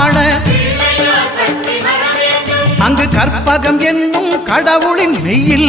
பாட அங்கு கற்பகம் என்னும் கடவுளின் மெய்யில்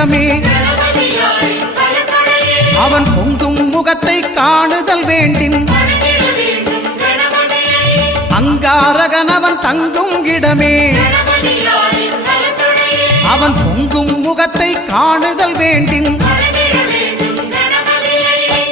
இடமே அவன் பொங்கும் முகத்தை காணுதல் வேண்டின். அங்காரகனவன் தங்கும் இடமே. அவன் பொங்கும் முகத்தை காணுதல் வேண்டின்.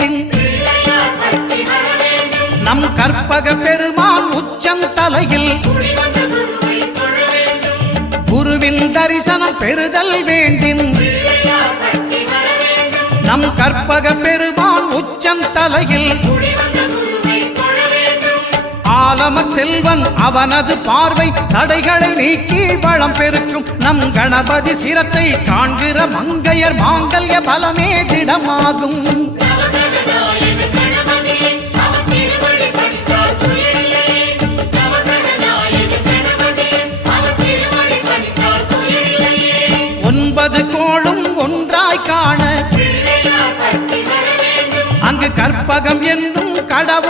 வேண்டும் நம் கற்பக பெருமான் உச்சம் தலையில் குருவின் தரிசனம் பெறுதல் வேண்டின். வேண்டும் நம் கற்பக பெருமாள் உச்சம் தலையில் ஆலம செல்வன் அவனது பார்வை தடைகளை நீக்கி வளம் பெருக்கும். நம் கணபதி சிரத்தை காண்கிற மங்கையர் மாங்கல்ய பலமே திடமாகும். ஒன்பது கோளும் ஒன்றாய் காண அங்கு கற்பகம் என்னும் கடவுளின்